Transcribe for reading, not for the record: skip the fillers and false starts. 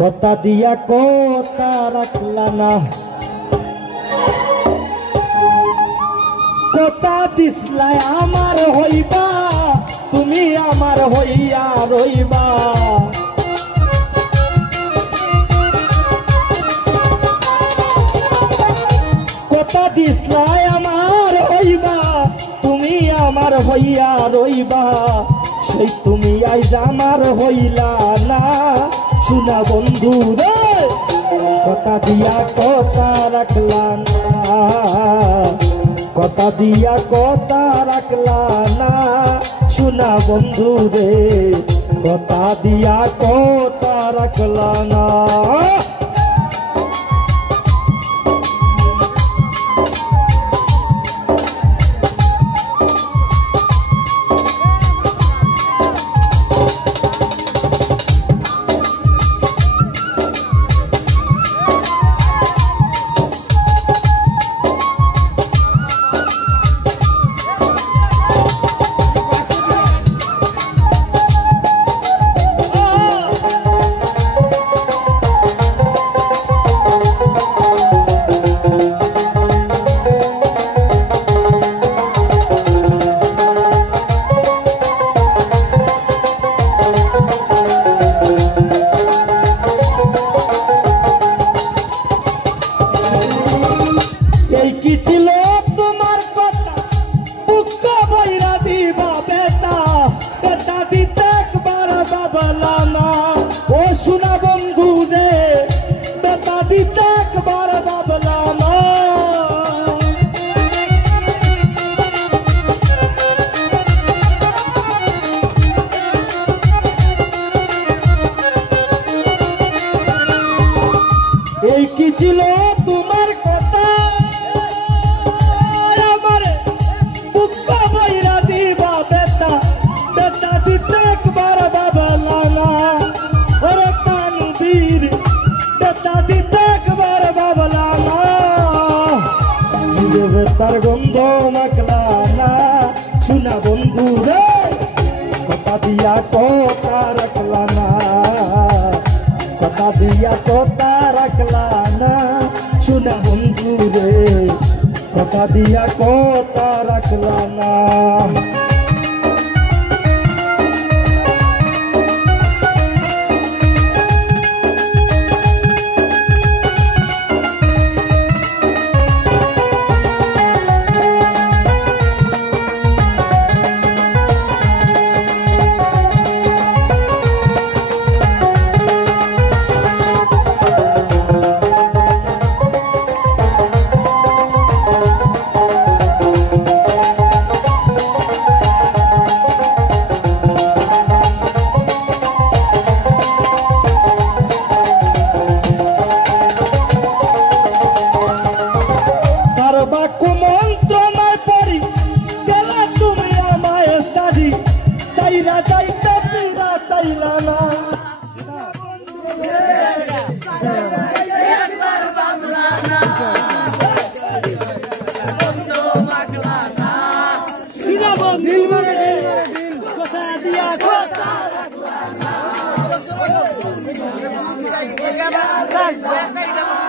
কথা দিয়া কথা রাখলা না, কথা দিসলাই আমার হইবা, তুমি আমার হইয়া রইবা। কথা দিসলাই আমার হইবা, তুমি আমার হইয়া রইবা। সেই তুমি আইজ আমার হইলা না, শুনা বন্ধু রে কথা দিয়া কথা রাখলা না, কথা দিয়া কথা রাখলা না, শুনা বন্ধু রে কথা দিয়া কথা রাখলা না। কি ছিল তোমার কথা বুক বইরা দিবা বেটা, বেটা দিতে একবার বাবলা না, ও শুনা বন্ধু রে বেটা দিতে একবার বাবলা না। এই কি ছিল তোমার কথা তার গন্ধ মাখলা না, শুনা বন্ধু রে কথা দিয়া কথা রাখলা না, কথা দিয়া কথা রাখলা না, শুনা বন্ধু রে কথা দিয়া কথা রাখলা না। Diga